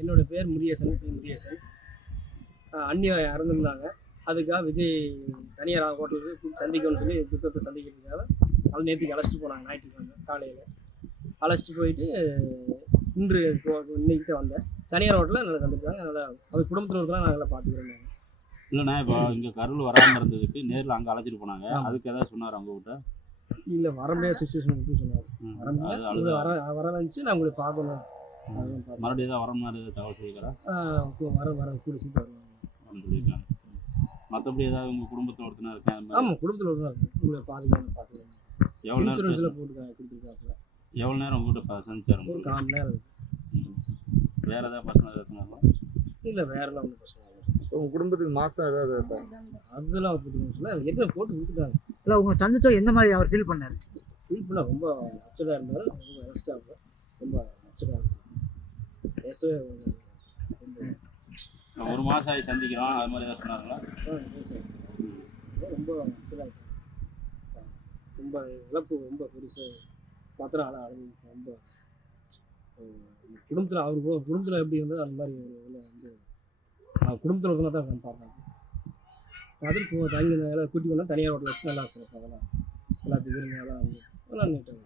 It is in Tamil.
என்னோட பேர் முருகேசன், முருகேசன். அண்ணி இறந்துருந்தாங்க. அதுக்காக விஜய் தனியார் ஹோட்டலுக்கு கூப்பிட்டு சந்திக்கணும்னு சொல்லி துக்கத்தை சந்திக்கிறதுக்காக அது நேற்றுக்கு அழைச்சிட்டு போனாங்க. ஞாயிற்றுக்கிழமை காலையில் அழைச்சிட்டு போயிட்டு இன்னைக்கு தான் வந்தேன். தனியார் ஹோட்டலில் நல்லா சந்திச்சாங்க. அதனால் அவர் குடும்பத்தில் இருக்கிறாங்க, நாங்கள் நல்லா பார்த்துக்கிறோம். இல்லைண்ணா, இப்போ இங்கே கரூர் வராமல் இருந்ததுக்கு நேரில் அங்கே அழைச்சிட்டு போனாங்க. அதுக்கு ஏதாவது சொன்னார் அவங்ககிட்ட? இல்லை, வர முடியாத சுச்சுவேஷன் மட்டும் சொன்னார். வர வந்துச்சு, நான் உங்களை பார்க்கணும். மறுபடியும் ஏதாவது வர மாதிரி ஏதாவது தகவல் சொல்லிக்கிறேன். வர கூட சீட்டு வருவாங்க சொல்லியிருக்காங்க. மற்றபடி ஏதாவது உங்கள் குடும்பத்தில் ஒருத்தனா இருக்கேன்? ஆமாம், குடும்பத்தில் ஒருத்தனா இருக்கேன். உங்களை பார்த்துக்கலாம். எவ்வளோ இன்சூரன்ஸில் கொடுத்துருக்காங்க. எவ்வளோ நேரம் உங்கள்கிட்ட சந்திச்சாரு? ஒரு 1/4 மணி நேரம். வேறு ஏதாவது பிரச்சனை இருக்குங்களா? இல்லை, வேறெல்லாம் ஒன்றும் பிரச்சனை இல்லை. உங்கள் குடும்பத்துக்கு மாதம் ஏதாவது அதெல்லாம் சொல்ல என்ன போட்டு கொடுத்துட்டாங்க. இல்லை, உங்களை சந்திச்சோம் எந்த மாதிரி அவர் ஃபீல் பண்ணார்? ஃபீல் பண்ண ரொம்ப அப்செட்டாக இருந்தார். ரொம்ப ரெஸ்ட்டாக இருந்தார். ரொம்ப அப்செட்டாக இருந்தார். பேசவே ஒரு மாதம் ஆகி சந்திக்கிறோம், அது மாதிரி ஏதாவது சொன்னாங்களா? பேசுவேன். ரொம்ப அப்செட்டாக இருக்காங்க. ரொம்ப இழப்பு ரொம்ப பெருசு. மாத்திரம் அழகு ரொம்ப குடும்பத்தில் அவர் குடும்பத்தில் எப்படி இருந்தது அந்த மாதிரி ஒரு இதில் வந்து குடும்பத்தில் இருக்கிறதா தான் பார்த்தாங்க. பார்த்துட்டு தங்கி கூட்டி வந்தால் தனியார் ஹோட்டல் வச்சு நல்லா சிறப்பாக எல்லாத்துக்கும் நல்லா நீட்டாக